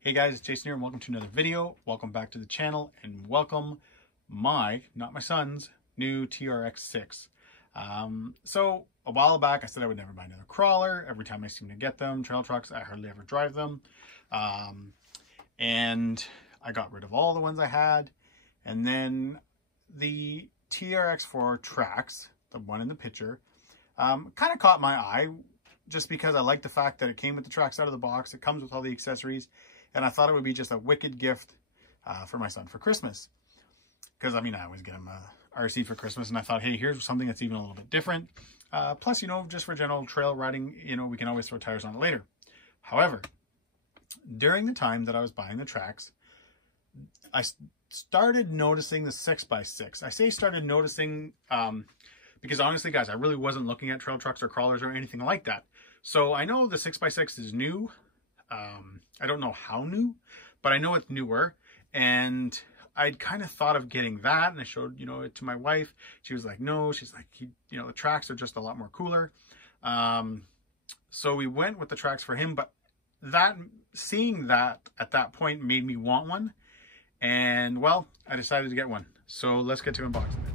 Hey guys, it's Jason here and welcome to another video. Welcome back to the channel and welcome not my son's, new TRX6. So a while back I said I would never buy another crawler. Every time I seem to get them, trail trucks, I hardly ever drive them. And I got rid of all the ones I had. And then the TRX4 Traxxas, the one in the picture, kind of caught my eye just because I like the fact that it came with the Traxxas out of the box. It comes with all the accessories. And I thought it would be just a wicked gift for my son for Christmas. Because, I mean, I always get him a RC for Christmas. And I thought, hey, here's something that's even a little bit different. Plus, you know, just for general trail riding, you know, we can always throw tires on it later. However, during the time that I was buying the Traxxas, I started noticing the 6x6. I say started noticing because honestly, guys, I really wasn't looking at trail trucks or crawlers or anything like that. So I know the 6x6 is new. I don't know how new, but I know it's newer, and I'd kind of thought of getting that, and I showed, you know, it to my wife. She was like, no, she's like, you know, the Traxxas are just a lot more cooler. So we went with the Traxxas for him, but seeing that at that point made me want one, and well, I decided to get one. So let's get to unboxing this.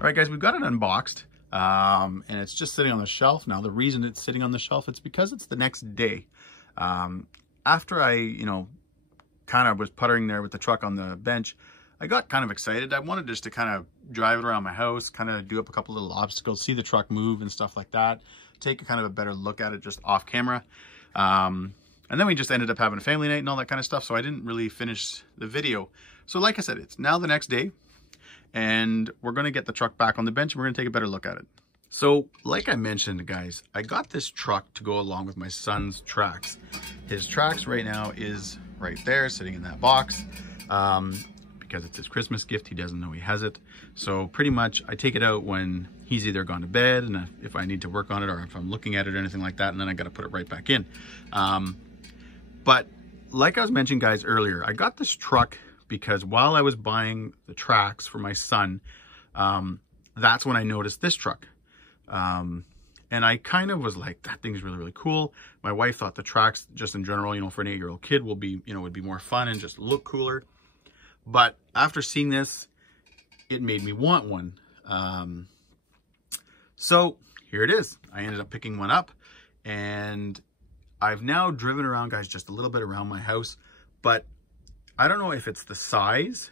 All right, guys, we've got it unboxed, and it's just sitting on the shelf. Now, the reason it's sitting on the shelf, it's because it's the next day. After I, you know, kind of was puttering there with the truck on the bench, I got kind of excited. I wanted just to kind of drive it around my house, kind of do up a couple little obstacles, see the truck move and stuff like that, take a kind of a better look at it just off camera. And then we just ended up having a family night and all that kind of stuff, so I didn't really finish the video. So like I said, it's now the next day, and we're going to get the truck back on the bench and we're going to take a better look at it. So like I mentioned, guys, I got this truck to go along with my son's Traxxas. His Traxxas right now is right there sitting in that box because it's his Christmas gift. He doesn't know he has it. So pretty much I take it out when he's either gone to bed, and if I need to work on it, or if I'm looking at it or anything like that, and then I got to put it right back in. But like I was mentioning, guys, earlier, I got this truck because while I was buying the Traxxas for my son, that's when I noticed this truck. And I kind of was like, that thing's really, really cool. My wife thought the Traxxas, just in general, you know, for an 8-year-old kid will be, you know, would be more fun and just look cooler. But after seeing this, it made me want one. So here it is. I ended up picking one up, and I've now driven around, guys, just a little bit around my house, but I don't know if it's the size,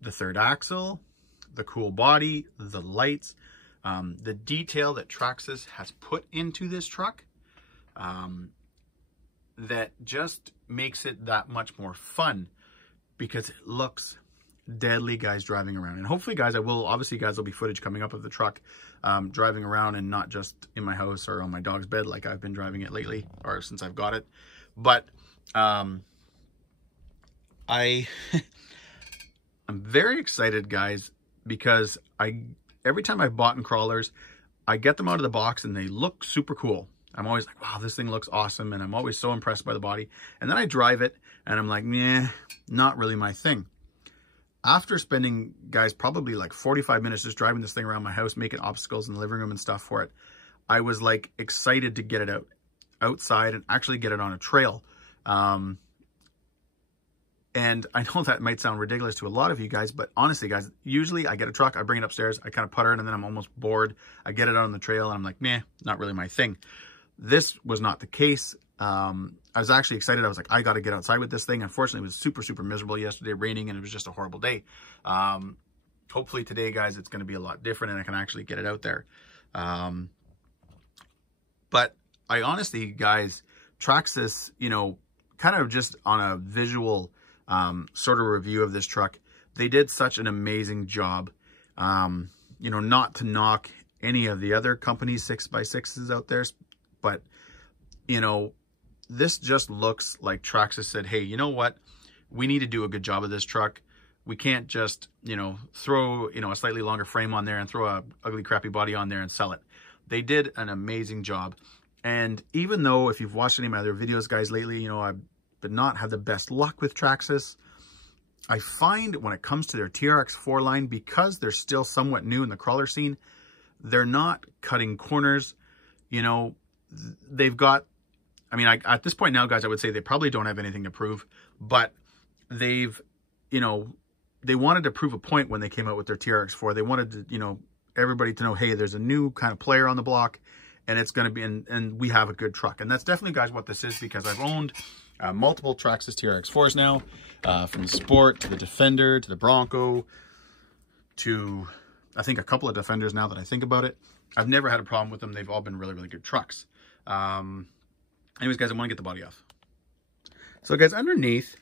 the third axle, the cool body, the lights, the detail that Traxxas has put into this truck, that just makes it that much more fun, because it looks deadly, guys, driving around. And hopefully, guys, obviously, guys, there'll be footage coming up of the truck driving around, and not just in my house or on my dog's bed like I've been driving it lately, or since I've got it. But I'm very excited, guys, because every time I've bought in crawlers, I get them out of the box and they look super cool. I'm always like, wow, this thing looks awesome, and I'm always so impressed by the body. And then I drive it and I'm like, nah, not really my thing. After spending, guys, probably like 45 minutes just driving this thing around my house, making obstacles in the living room and stuff for it, I was like excited to get it outside and actually get it on a trail. And I know that might sound ridiculous to a lot of you guys, but honestly, guys, usually I get a truck, I bring it upstairs, I kind of putter it, and then I'm almost bored. I get it out on the trail and I'm like, meh, not really my thing. This was not the case. I was actually excited. I was like, I got to get outside with this thing. Unfortunately, it was super, super miserable yesterday, raining, and it was just a horrible day. Hopefully today, guys, it's going to be a lot different and I can actually get it out there. But I honestly, guys, Traxxas, you know, kind of just on a visual sort of review of this truck, they did such an amazing job. You know, not to knock any of the other companies 6x6s out there, but, you know, this just looks like Traxxas said, hey, you know what? We need to do a good job of this truck. We can't just, you know, throw, you know, a slightly longer frame on there and throw a ugly, crappy body on there and sell it. They did an amazing job. And even though, if you've watched any of my other videos, guys, lately, you know, I've not had the best luck with Traxxas, I find when it comes to their TRX4 line, because they're still somewhat new in the crawler scene, they're not cutting corners. You know, they've got, I mean, at this point now, guys, I would say they probably don't have anything to prove, but they've, you know, they wanted to prove a point when they came out with their TRX4. They wanted to, you know, everybody to know, hey, there's a new kind of player on the block, and it's going to be, and we have a good truck. And that's definitely, guys, what this is, because I've owned multiple Traxxas TRX4s now, from the Sport to the Defender to the Bronco to, I think, a couple of Defenders now that I think about it. I've never had a problem with them. They've all been really, really good trucks. Anyways, guys, I want to get the body off. So, guys, underneath,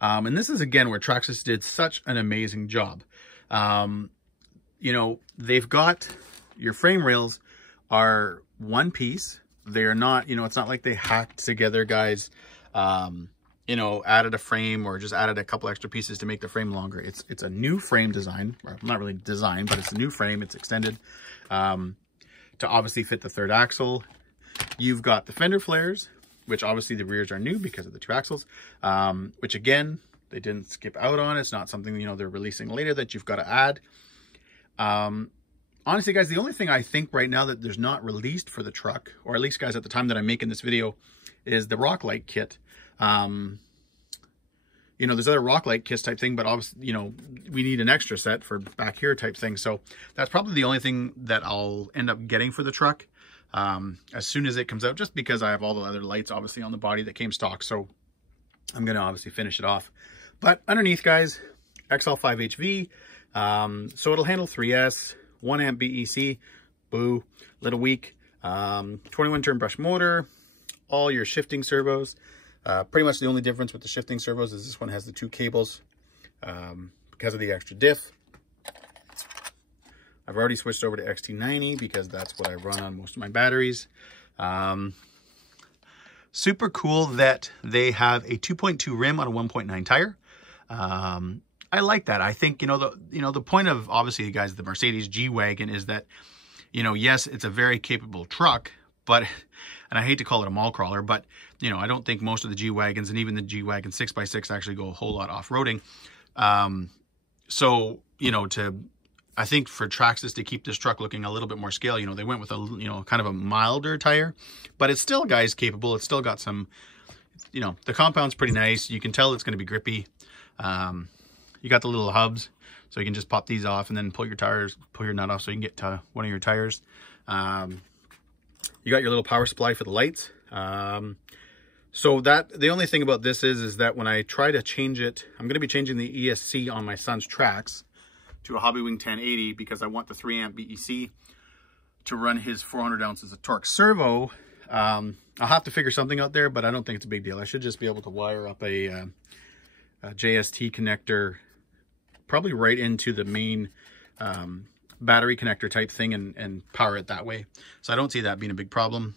and this is, again, where Traxxas did such an amazing job. You know, they've got, your frame rails are one piece. They're not, you know, it's not like they hacked together, guys, you know, added a frame or just added a couple extra pieces to make the frame longer. It's a new frame design, or not really design, but it's a new frame. It's extended to obviously fit the third axle. You've got the fender flares, which obviously the rears are new because of the two axles, which again, they didn't skip out on. It's not something, you know, they're releasing later that you've got to add. Honestly, guys, the only thing I think right now that there's not released for the truck, or at least, guys, at the time that I'm making this video, is the rock light kit. You know, there's other rock light kits type thing, but obviously, you know, we need an extra set for back here type thing. So that's probably the only thing that I'll end up getting for the truck as soon as it comes out, just because I have all the other lights obviously on the body that came stock. So I'm going to obviously finish it off. But underneath, guys, XL5HV. So it'll handle 3S, 1 amp BEC, boo, little weak, 21 turn brush motor, all your shifting servos. Pretty much the only difference with the shifting servos is this one has the two cables because of the extra diff. I've already switched over to XT90 because that's what I run on most of my batteries. Super cool that they have a 2.2 rim on a 1.9 tire. I like that. I think, you know, the point of, obviously, you guys, the Mercedes G-Wagon is that, you know, yes, it's a very capable truck, but, and I hate to call it a mall crawler, but, you know, I don't think most of the G-Wagons and even the G-Wagon 6x6 actually go a whole lot off-roading. So, you know, I think for Traxxas to keep this truck looking a little bit more scale, you know, they went with a, you know, kind of a milder tire, but it's still, guys, capable. It's still got some, you know, the compound's pretty nice. You can tell it's going to be grippy. You got the little hubs, so you can just pop these off and then pull your nut off so you can get to one of your tires. You got your little power supply for the lights. So the only thing about this is that when I try to change it, I'm going to be changing the ESC on my son's Trax. to a Hobbywing 1080 because I want the 3 amp BEC to run his 400 ounces of torque servo. I'll have to figure something out there, but I don't think it's a big deal. I should just be able to wire up a JST connector probably right into the main battery connector type thing and power it that way. So I don't see that being a big problem.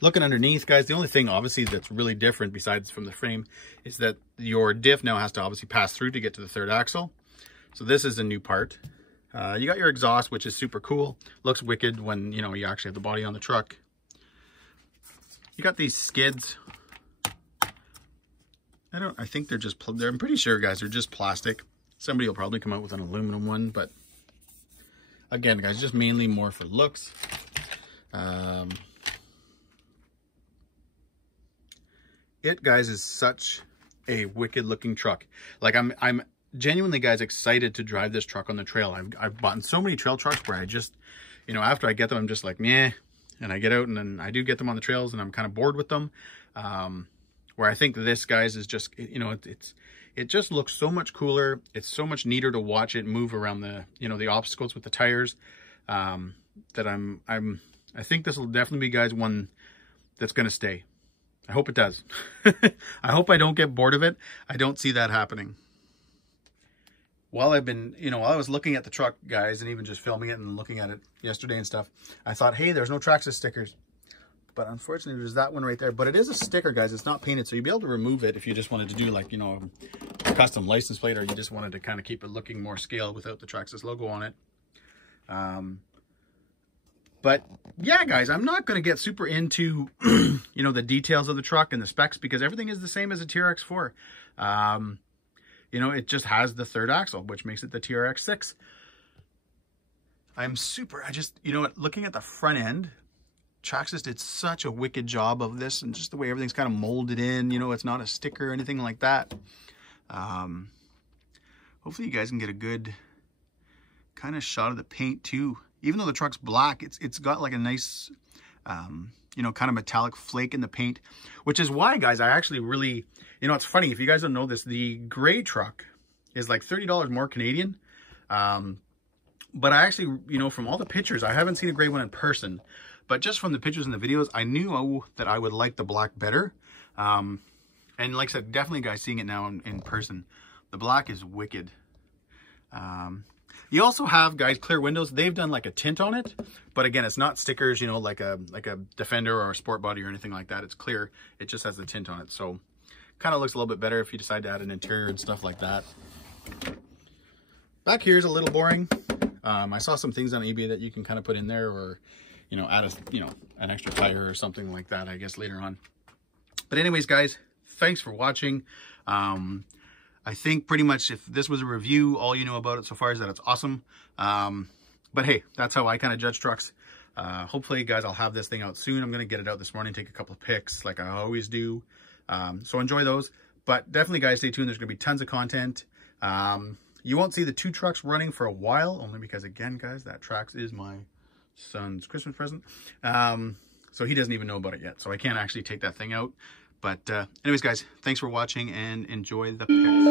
Looking underneath, guys, the only thing obviously that's really different besides from the frame is that your diff now has to obviously pass through to get to the third axle. So this is a new part. You got your exhaust, which is super cool. Looks wicked when, you know, you actually have the body on the truck. You got these skids. I think they're just, I'm pretty sure, guys, they're just plastic. Somebody will probably come out with an aluminum one, but again, guys, just mainly more for looks. It, guys, is such a wicked looking truck. Like I'm genuinely, guys, excited to drive this truck on the trail. I've bought so many trail trucks where I just, you know, after I get them, I'm just like, meh. And I get out and then I do get them on the trails and I'm kind of bored with them. Where I think this, guys, is just, you know, it just looks so much cooler. It's so much neater to watch it move around the, you know, the obstacles with the tires. That I think this will definitely be, guys, one that's going to stay. I hope it does. I hope I don't get bored of it. I don't see that happening. While I've been, you know, while I was looking at the truck, guys, and even just filming it and looking at it yesterday and stuff, I thought, hey, there's no Traxxas stickers. But unfortunately, there's that one right there. But it is a sticker, guys. It's not painted, so you'll be able to remove it if you just wanted to do, like, you know, a custom license plate, or you just wanted to kind of keep it looking more scale without the Traxxas logo on it. But yeah, guys, I'm not going to get super into, you know, the details of the truck and the specs because everything is the same as a TRX4. You know, it just has the third axle, which makes it the TRX6. You know what, looking at the front end, Traxxas did such a wicked job of this, and just the way everything's kind of molded in, you know, it's not a sticker or anything like that. Hopefully you guys can get a good kind of shot of the paint too. Even though the truck's black, it's got like a nice, you know, kind of metallic flake in the paint, which is why, guys, I actually really, you know, it's funny, if you guys don't know this, the gray truck is like $30 more Canadian. But I actually, you know, from all the pictures, I haven't seen a gray one in person, but just from the pictures and the videos, I knew that I would like the black better. And like I said, definitely, guys, seeing it now in person, the black is wicked. You also have, guys, clear windows. They've done like a tint on it, but again, it's not stickers, you know, like a Defender or a Sport Body or anything like that. It's clear. It just has the tint on it. So kind of looks a little bit better if you decide to add an interior and stuff like that. Back here is a little boring. I saw some things on eBay that you can kind of put in there, or, you know, add an extra tire or something like that, I guess, later on. But anyways, guys, thanks for watching. I think pretty much if this was a review, all you know about it so far is that it's awesome. But hey, that's how I kind of judge trucks. Hopefully, guys, I'll have this thing out soon. I'm going to get it out this morning, take a couple of pics like I always do. So enjoy those. But definitely, guys, stay tuned. There's going to be tons of content. You won't see the two trucks running for a while, only because, again, guys, that Trax is my son's Christmas present. So he doesn't even know about it yet. So I can't actually take that thing out. But anyways, guys, thanks for watching and enjoy the pics.